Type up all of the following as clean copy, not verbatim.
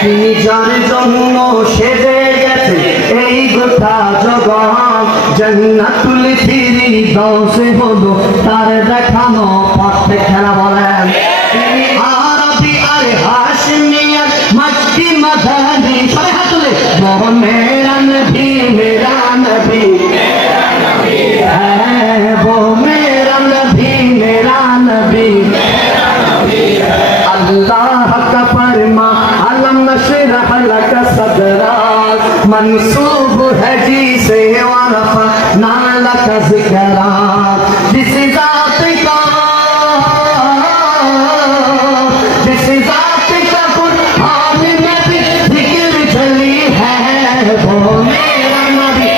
তিনি যার জন্য সেজে গেছে এই গোটা জগৎ, জান্নাতুল ফিরদাউস হলো তার দেখানো পথ। খেলা বলেন তিনি আরবি আর হাশমি আর মক্কি মাদানী, সবাই হাত তুলে वो मेरा नबी मेरा नबी है, वो मेरा नबी मेरा नबी अल्लाह का फरमा अलम नशरह लक सदरक, मंसूब है जी से वरफअना लक ज़िक्रक। जिस ज़ात का कुरान में भी ज़िक्र चली है, वो मेरा नबी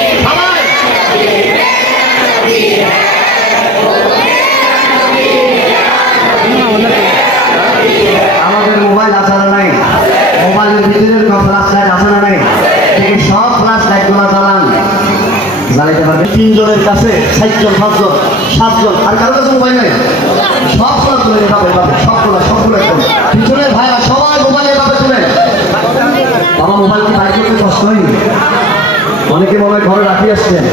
আমাদের মোবাইল আছে না নাই? মোবাইলের ভিতরে ফ্ল্যাশ লাইট আছে না নাই? সব ফ্ল্যাশ লাইট গুলো জ্বালান, জ্বালাইতে পারবে। 3 জনের কাছে 4 জন 5 জন 7 জন, আর কারো কাছে মোবাইল নেই, সব ফ্ল্যাশ তুলে পাবে সবগুলো একদম পিছনের ভাইরা সবাই মোবাইলে পাবে তুলে। বাবা মোবাইল কি বাইক করতে কষ্ট হয়নি? অনেকে মোবাইল ঘরে রাখি আসছেন,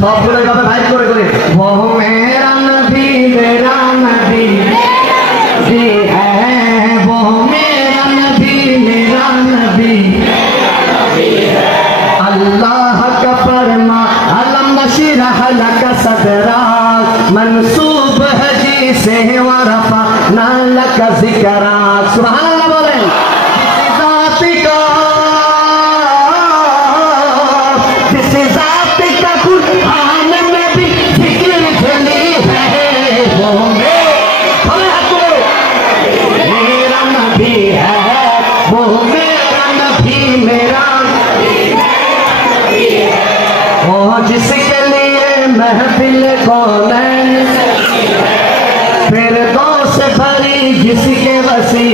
সবগুলো এইভাবে বাইক করে করে वो मेरा नबी मेरा नबी जी है, वो मेरा नबी मेरा नबी अल्लाह का फरमा अलम नशरह लक सदरक, मंसूब है जी से वरफअना लक ज़िक्रक। सुभान अल्लाह बोलें। किसी ज़ात का कुरान में भी ज़िक्र चली है, वो मेरा नबी है, वो मेरा नबी मेरा वो जिसके लिए महफिल कौनैन फिरदौस भरी जिसके वसी